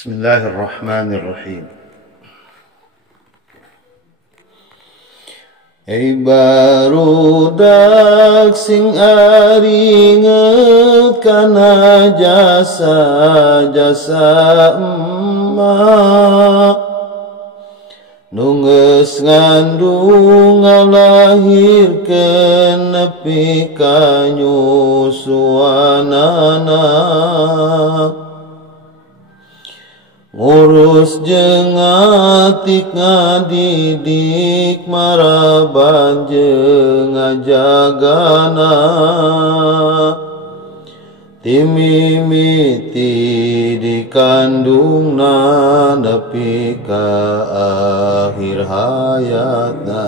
Bismillahirrahmanirrahim. Barudak sing aringet kana jasa-jasa emak nu geus ngandung ngalahirkeun nepi ka nyusuanana, ngurus jeung ngatik ngadidik maraban jeung ngajagana, timimiti dikandungna nepi ka akhir hayatna.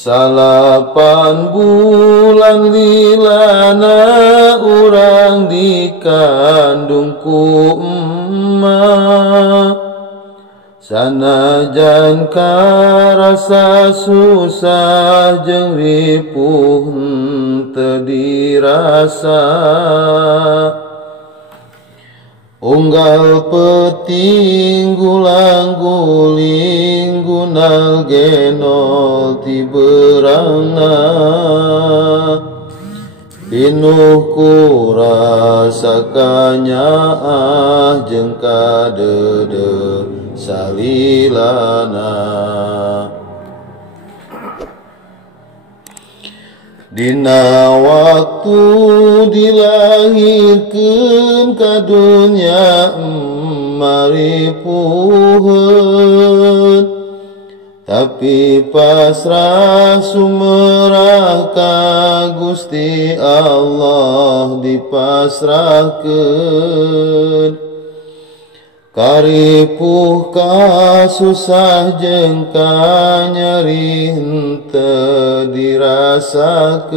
Salapan bulan lilana urang dikandung ku emak, sanajan karasa susah jeung ripuh henteu dirasa. Unggal peting gulang guling gunal genol ti beurangna, pinuh ku rasa kanyaah jeung kadede salilana. Dina waktu dilahirkeun ka dunya maripuheun, tapi pasrah sumerah ka Gusti Allah dipasrahkeun. Karipuh ka susah jeung ka nyeri henteu dirasakeun,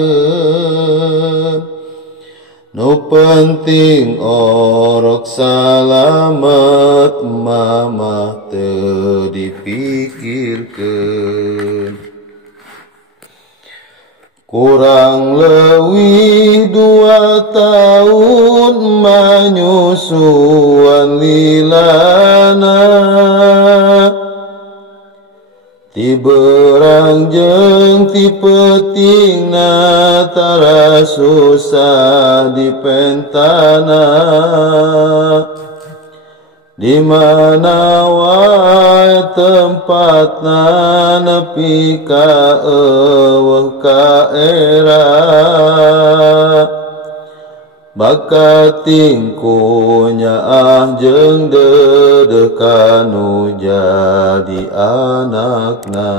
nu penting orok salamet mamah teu dipikirkeun. Kurang leuwih 2 tahun manyusuan lilana, ti beurang jeung ti petingna tara susah dipentana. Di mana wae tempatna nepi ka eueuh ka era, bakat tingku nyaah jeung dedeh kanu jadi anakna.